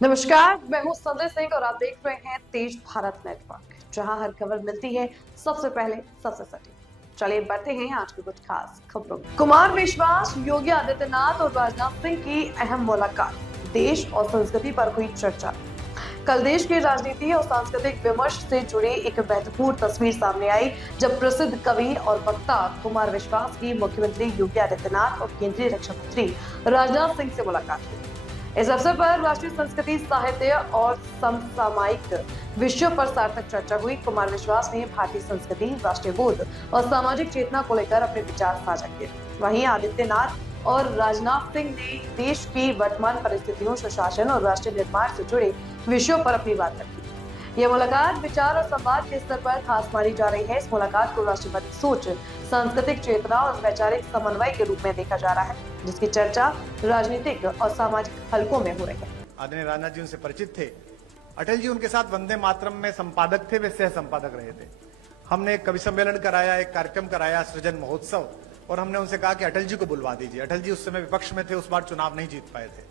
नमस्कार, मैं हूं संजय सिंह और आप देख रहे हैं तेज भारत नेटवर्क, जहां हर खबर मिलती है सबसे पहले सबसे सटीक। चलिए बढ़ते हैं आज की कुछ खास खबरों में। कुमार विश्वास, योगी आदित्यनाथ और राजनाथ सिंह की अहम मुलाकात, देश और संस्कृति पर हुई चर्चा। कल देश की राजनीति और सांस्कृतिक विमर्श से जुड़ी एक महत्वपूर्ण तस्वीर सामने आई, जब प्रसिद्ध कवि और वक्ता कुमार विश्वास की मुख्यमंत्री योगी आदित्यनाथ और केंद्रीय रक्षा मंत्री राजनाथ सिंह से मुलाकात हुई। इस अवसर पर राष्ट्रीय संस्कृति, साहित्य और समसामयिक विषयों पर सार्थक चर्चा हुई। कुमार विश्वास ने भारतीय संस्कृति, राष्ट्रीय बोध और सामाजिक चेतना को लेकर अपने विचार साझा किए। वहीं आदित्यनाथ और राजनाथ सिंह ने देश की वर्तमान परिस्थितियों, सुशासन और राष्ट्रीय निर्माण से जुड़े विषयों पर अपनी बात रखी। यह मुलाकात विचार और संवाद के स्तर पर खास मानी जा रही है। इस मुलाकात को राष्ट्रवादी सोच, सांस्कृतिक चेतना और वैचारिक समन्वय के रूप में देखा जा रहा है, जिसकी चर्चा राजनीतिक और सामाजिक हलकों में हो रही है। आदरणीय राजनाथ जी उनसे परिचित थे। अटल जी उनके साथ वंदे मातरम में संपादक थे, वे सह संपादक रहे थे। हमने एक कवि सम्मेलन कराया, एक कार्यक्रम कराया, सृजन महोत्सव, और हमने उनसे कहा कि अटल जी को बुलवा दीजिए। अटल जी उस समय विपक्ष में थे, उस बार चुनाव नहीं जीत पाए थे,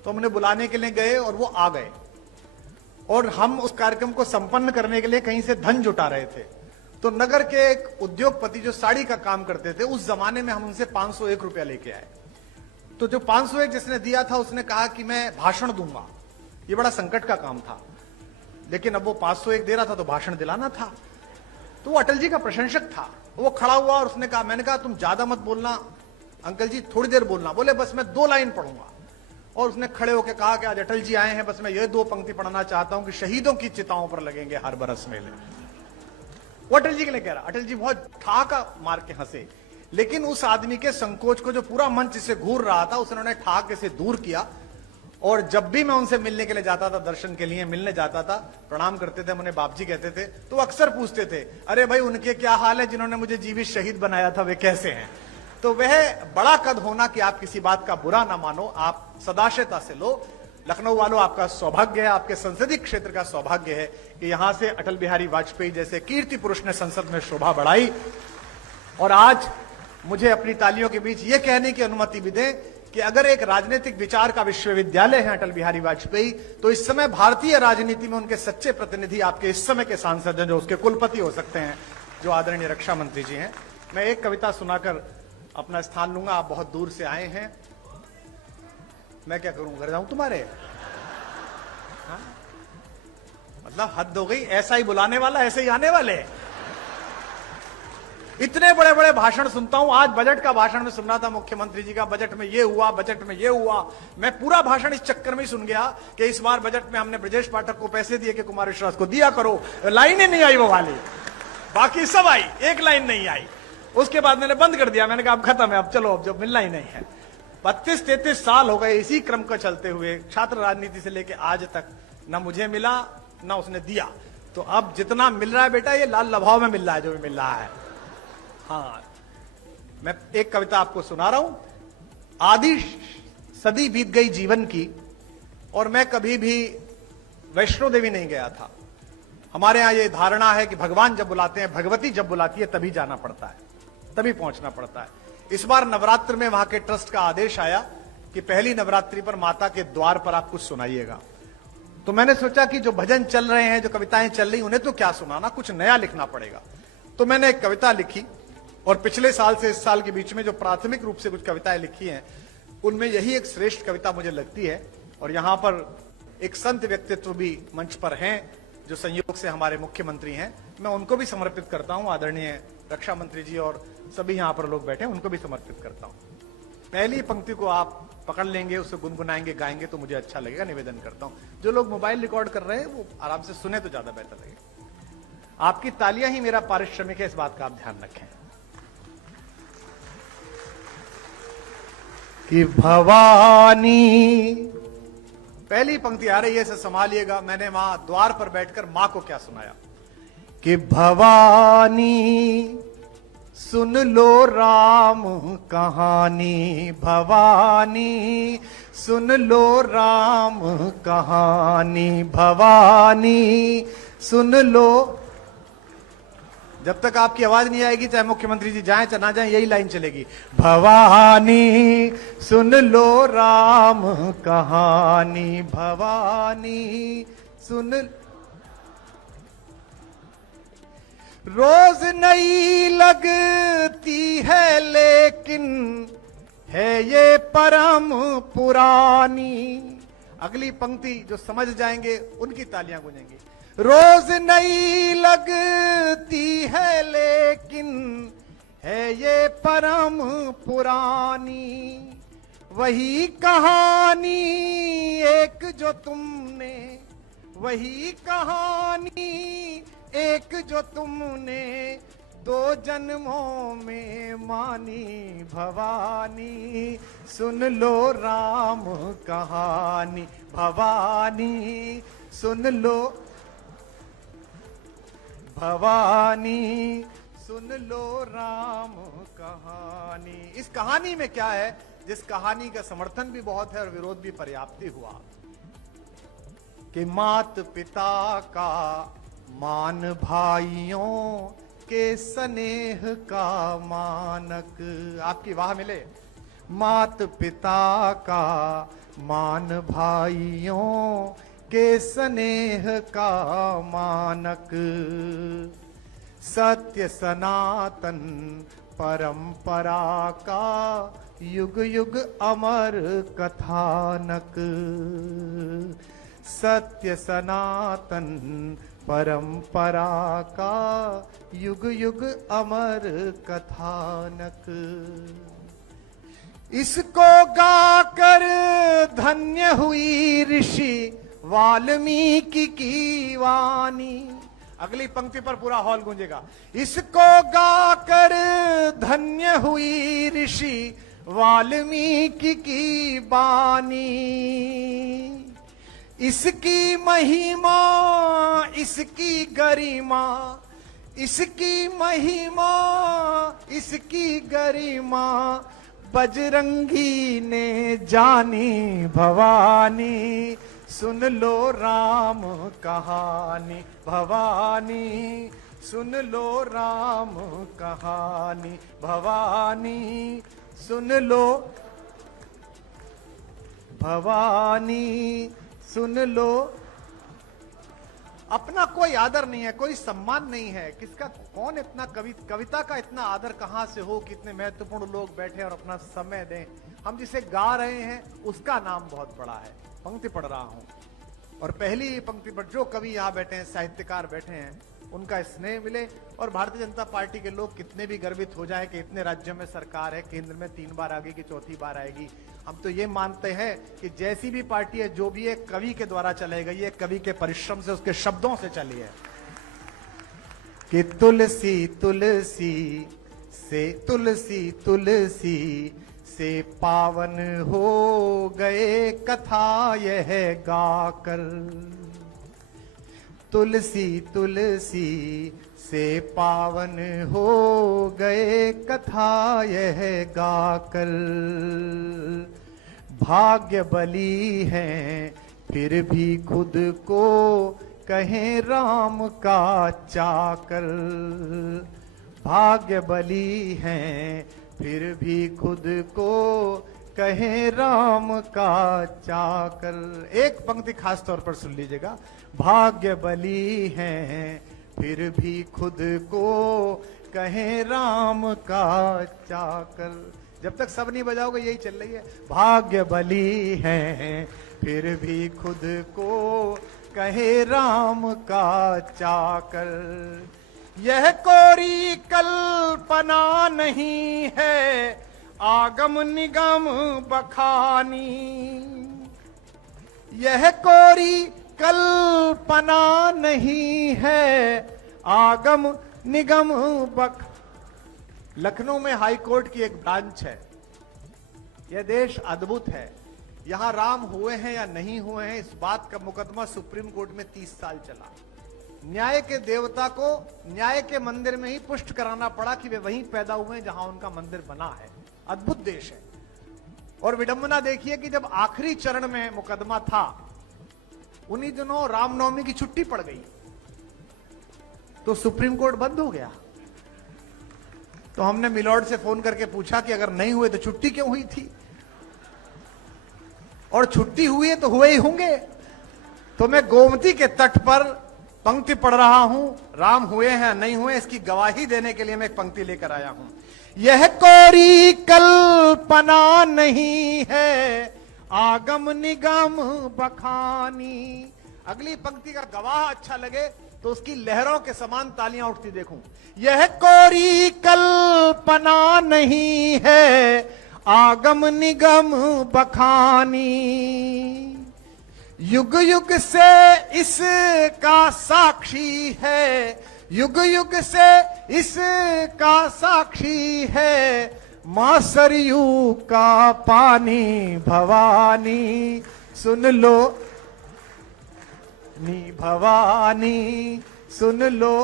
तो हमने बुलाने के लिए गए और वो आ गए। और हम उस कार्यक्रम को संपन्न करने के लिए कहीं से धन जुटा रहे थे। तो नगर के एक उद्योगपति जो साड़ी का काम करते थे, उस जमाने में हम उनसे 501 रुपया लेके आए। तो जो 501 जिसने दिया था, उसने कहा कि मैं भाषण दूंगा। ये बड़ा संकट का काम था, लेकिन अब वो 501 दे रहा था तो भाषण दिलाना था। तो वो अटल जी का प्रशंसक था। वो खड़ा हुआ और उसने कहा, मैंने कहा तुम ज्यादा मत बोलना अंकल जी, थोड़ी देर बोलना। बोले बस मैं 2 लाइन पढ़ूंगा। और उसने खड़े होकर कहा कि आज अटल जी आए हैं, बस मैं ये 2 पंक्ति पढ़ना चाहता हूं कि शहीदों की चिताओं पर लगेंगे हर बरस मेले। वो अटल जी के लिए कह रहा। अटल जी बहुत ठहाका मार के हंसे, लेकिन उस आदमी के संकोच को जो पूरा मंच से घूर रहा था, उसने ठहाके से दूर किया। और जब भी मैं उनसे मिलने के लिए जाता था, दर्शन के लिए मिलने जाता था, प्रणाम करते थे, उन्हें बाप जी कहते थे, तो अक्सर पूछते थे, अरे भाई उनके क्या हाल है जिन्होंने मुझे जीवित शहीद बनाया था, वे कैसे हैं? तो वह बड़ा कद होना कि आप किसी बात का बुरा ना मानो, आप सदाशयता से लो। लखनऊ वालों, आपका सौभाग्य है, आपके संसदीय क्षेत्र का सौभाग्य है कि यहां से अटल बिहारी वाजपेयी जैसे कीर्ति पुरुष ने संसद में शोभा बढ़ाई। और आज मुझे अपनी तालियों के बीच यह कहने की अनुमति भी दें कि अगर एक राजनीतिक विचार का विश्वविद्यालय है अटल बिहारी वाजपेयी, तो इस समय भारतीय राजनीति में उनके सच्चे प्रतिनिधि आपके इस समय के सांसद हैं, जो उसके कुलपति हो सकते हैं, जो आदरणीय रक्षा मंत्री जी हैं। मैं एक कविता सुनाकर अपना स्थान लूंगा। आप बहुत दूर से आए हैं, मैं क्या करूं, घर जाऊं तुम्हारे? हाँ? मतलब हद हो गई, ऐसा ही बुलाने वाला ऐसे ही आने वाले। इतने बड़े बड़े भाषण सुनता हूं। आज बजट का भाषण में सुन रहा था मुख्यमंत्री जी का, बजट में ये हुआ, बजट में ये हुआ। मैं पूरा भाषण इस चक्कर में ही सुन गया कि इस बार बजट में हमने ब्रजेश पाठक को पैसे दिए कि कुमार विश्वास को दिया करो। लाइन ही नहीं आई वो वाली, बाकी सब आई, एक लाइन नहीं आई। उसके बाद मैंने बंद कर दिया, मैंने कहा अब खत्म है, अब चलो, अब जो मिलना ही नहीं है। 32-33 साल हो गए इसी क्रम को चलते हुए, छात्र राजनीति से लेकर आज तक ना मुझे मिला ना उसने दिया। तो अब जितना मिल रहा है बेटा, ये लाल लभाव में मिल रहा है, जो भी मिल रहा है। हाँ, मैं एक कविता आपको सुना रहा हूं। आधी सदी बीत गई जीवन की और मैं कभी भी वैष्णो देवी नहीं गया था। हमारे यहां ये धारणा है कि भगवान जब बुलाते हैं, भगवती जब बुलाती है, तभी जाना पड़ता है, तभी पहुंचना पड़ता है। इस बार नवरात्र में वहां के ट्रस्ट का आदेश आया कि पहली नवरात्रि पर माता के द्वार पर आप कुछ सुनाइएगा। तो मैंने सोचा कि जो भजन चल रहे हैं, जो कविताएं चल रही, उन्हें तो क्या सुनाना, कुछ नया लिखना पड़ेगा। तो मैंने एक कविता लिखी और पिछले साल से इस साल के बीच में जो प्राथमिक रूप से कुछ कविताएं लिखी हैं, उनमें यही एक श्रेष्ठ कविता मुझे लगती है। और यहां पर एक संत व्यक्तित्व भी मंच पर हैं, जो संयोग से हमारे मुख्यमंत्री हैं। मैं उनको भी समर्पित करता हूं, आदरणीय रक्षा मंत्री जी और सभी यहां पर लोग बैठे हैं, उनको भी समर्पित करता हूं। पहली पंक्ति को आप पकड़ लेंगे, उससे गुनगुनाएंगे, गाएंगे तो मुझे अच्छा लगेगा। निवेदन करता हूं, जो लोग मोबाइल रिकॉर्ड कर रहे हैं वो आराम से सुने तो ज्यादा बेहतर लगेगा। आपकी तालियां ही मेरा पारिश्रमिक है, इस बात का आप ध्यान रखें। कि भवानी, पहली पंक्ति आ रही है, इसे संभालिएगा। मैंने वहां द्वार पर बैठकर मां को क्या सुनाया कि भवानी सुन लो राम कहानी, भवानी सुन लो राम कहानी, भवानी सुन लो। जब तक आपकी आवाज नहीं आएगी, चाहे मुख्यमंत्री जी जाएं चाहे ना जाएं, यही लाइन चलेगी। भवानी सुन लो राम कहानी, भवानी सुन। रोज नई लगती है लेकिन है ये परम पुरानी। अगली पंक्ति जो समझ जाएंगे उनकी तालियां गूंजेंगी। रोज नई लगती है लेकिन है ये परम पुरानी। वही कहानी एक जो तुमने, वही कहानी एक जो तुमने दो जन्मों में मानी। भवानी सुन लो राम कहानी, भवानी सुन लो, भवानी सुन लो राम कहानी। इस कहानी में क्या है, जिस कहानी का समर्थन भी बहुत है और विरोध भी पर्याप्त ही हुआ, कि मात पिता का मान भाइयों के स्नेह का मानक। आपकी वाह मिले। मात पिता का मान भाइयों के स्नेह का मानक। सत्य सनातन परंपरा का युग युग अमर कथानक। सत्य सनातन परंपरा का युग युग अमर कथानक। इसको गाकर धन्य हुई ऋषि वाल्मीकि की वाणी। अगली पंक्ति पर पूरा हॉल गूंजेगा। इसको गाकर धन्य हुई ऋषि वाल्मीकि की वाणी। इसकी महिमा, इसकी गरिमा, इसकी महिमा, इसकी गरिमा बजरंगी ने जानी। भवानी सुन लो राम कहानी, भवानी सुन लो राम कहानी, भवानी सुन लो, भवानी सुन लो। अपना कोई आदर नहीं है, कोई सम्मान नहीं है। किसका, कौन इतना कविता का इतना आदर कहां से हो कि इतने महत्वपूर्ण लोग बैठे और अपना समय दें। हम जिसे गा रहे हैं उसका नाम बहुत बड़ा है। पंक्ति पढ़ रहा हूं और पहली पंक्ति पर जो कवि यहां बैठे हैं, साहित्यकार बैठे हैं, उनका स्नेह मिले। और भारतीय जनता पार्टी के लोग कितने भी गर्वित हो जाए कि इतने राज्यों में सरकार है, केंद्र में 3 बार आगे की 4थी बार आएगी, हम तो ये मानते हैं कि जैसी भी पार्टी है, जो भी है, कवि के द्वारा चलाई गई है, कवि के परिश्रम से, उसके शब्दों से चली है। कि तुलसी तुलसी से, तुलसी तुलसी से पावन हो गए कथा यह गाकर। तुलसी तुलसी से पावन हो गए कथा यह गाकर। भाग्य बली हैं फिर भी खुद को कहें राम का चाकर। भाग्य बली हैं फिर भी खुद को कहें राम का चाकर। एक पंक्ति खास तौर पर सुन लीजिएगा। भाग्य बली हैं फिर भी खुद को कहें राम का चाकर। जब तक सब नहीं बजाओगे यही चल रही है। भाग्य बली हैं फिर भी खुद को कहे राम का चाकर। यह कोरी कल्पना नहीं है आगम निगम बखानी। यह कोरी कल्पना नहीं है आगम निगम बख। लखनऊ में हाई कोर्ट की एक ब्रांच है। यह देश अद्भुत है। यहां राम हुए हैं या नहीं हुए हैं, इस बात का मुकदमा सुप्रीम कोर्ट में 30 साल चला। न्याय के देवता को न्याय के मंदिर में ही पुष्ट कराना पड़ा कि वे वहीं पैदा हुए जहां उनका मंदिर बना है। अद्भुत देश है। और विडंबना देखिए कि जब आखिरी चरण में मुकदमा था, उन्हीं दिनों रामनवमी की छुट्टी पड़ गई तो सुप्रीम कोर्ट बंद हो गया। तो हमने मिलॉर्ड से फोन करके पूछा कि अगर नहीं हुए तो छुट्टी क्यों हुई थी, और छुट्टी हुई है तो हुए ही होंगे। तो मैं गोमती के तट पर पंक्ति पढ़ रहा हूं, राम हुए हैं नहीं हुए इसकी गवाही देने के लिए मैं एक पंक्ति लेकर आया हूं। यह कोरी कल्पना नहीं है, आगम निगम बखानी। अगली पंक्ति का गवाह अच्छा लगे तो उसकी लहरों के समान तालियां उठती देखूं। यह कोरी कल्पना नहीं है, आगम निगम बखानी। युग युग से इसका साक्षी है, युग युग से इसका साक्षी है, मां सरयू का पानी भवानी। सुन लो नी भवानी, सुन लो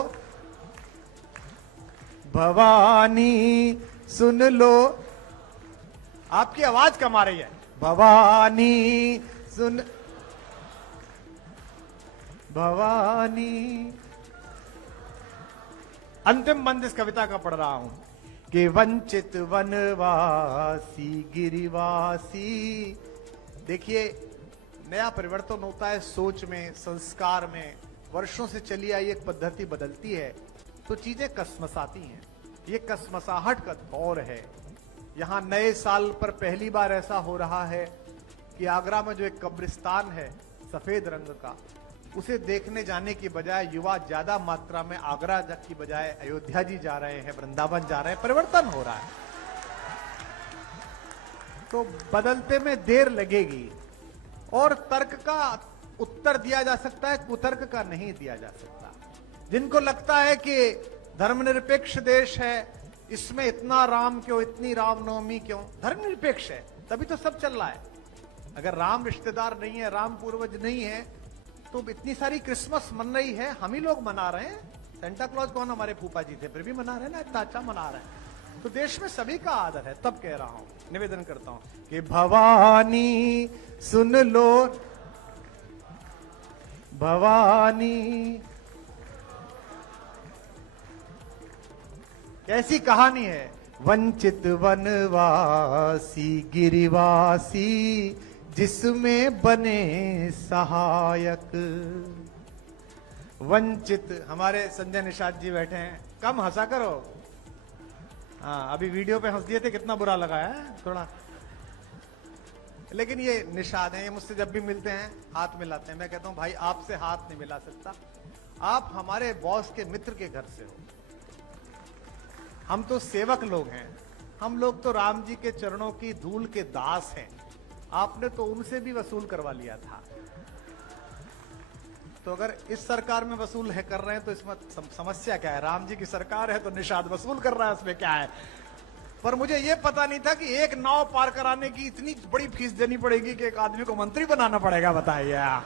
भवानी, सुन लो। आपकी आवाज कम आ रही है। भवानी सुन, भवानी। अंतिम बंद इस कविता का पढ़ रहा हूं कि वंचित वनवासी गिरिवासी। देखिए, नया परिवर्तन होता है सोच में, संस्कार में। वर्षों से चली आई एक पद्धति बदलती है तो चीजें कसमसाती हैं। ये कसमसाहट का दौर है। यहां नए साल पर पहली बार ऐसा हो रहा है कि आगरा में जो एक कब्रिस्तान है सफेद रंग का, उसे देखने जाने की बजाय युवा ज्यादा मात्रा में आगरा की बजाय अयोध्या जी जा रहे हैं, वृंदावन जा रहे हैं। परिवर्तन हो रहा है। तो बदलते में देर लगेगी और तर्क का उत्तर दिया जा सकता है, कुतर्क का नहीं दिया जा सकता। जिनको लगता है कि धर्मनिरपेक्ष देश है, इसमें इतना राम क्यों, इतनी रामनवमी क्यों, धर्मनिरपेक्ष है तभी तो सब चल रहा है। अगर राम रिश्तेदार नहीं है, राम पूर्वज नहीं है, तो इतनी सारी क्रिसमस मन रही है, हम ही लोग मना रहे हैं। सेंटा क्लॉज कौन हमारे फूफा जी थे, फिर भी मना रहे हैं ना, इतना अच्छा मना रहे हैं। तो देश में सभी का आदर है। तब कह रहा हूं, निवेदन करता हूं कि भवानी सुन लो, भवानी। कैसी कहानी है। वंचित वनवासी गिरिवासी, जिसमें बने सहायक। वंचित, हमारे संजय निषाद जी बैठे हैं, कम हंसा करो। हाँ, अभी वीडियो पे हंस दिए थे, कितना बुरा लगा है थोड़ा। लेकिन ये निषाद हैं, ये मुझसे जब भी मिलते हैं हाथ मिलाते हैं। मैं कहता हूं भाई आपसे हाथ नहीं मिला सकता, आप हमारे बॉस के मित्र के घर से हो। हम तो सेवक लोग हैं, हम लोग तो राम जी के चरणों की धूल के दास हैं। आपने तो उनसे भी वसूल करवा लिया था। तो अगर इस सरकार में वसूल है कर रहे हैं तो इसमें समस्या क्या है। राम जी की सरकार है तो निषाद वसूल कर रहा है, उसमें क्या है। पर मुझे यह पता नहीं था कि एक नाव पार कराने की इतनी बड़ी फीस देनी पड़ेगी कि एक आदमी को मंत्री बनाना पड़ेगा। बताइए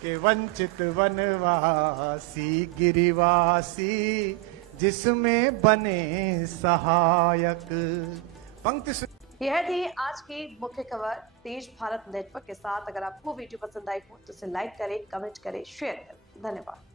कि वंचित वनवासी गिरिवासी, जिसमें बने सहायक। पंक्ति यह थी आज की मुख्य खबर तेज भारत नेटवर्क के साथ। अगर आपको वीडियो पसंद आई हो तो इसे लाइक करें, कमेंट करें, शेयर करें। धन्यवाद।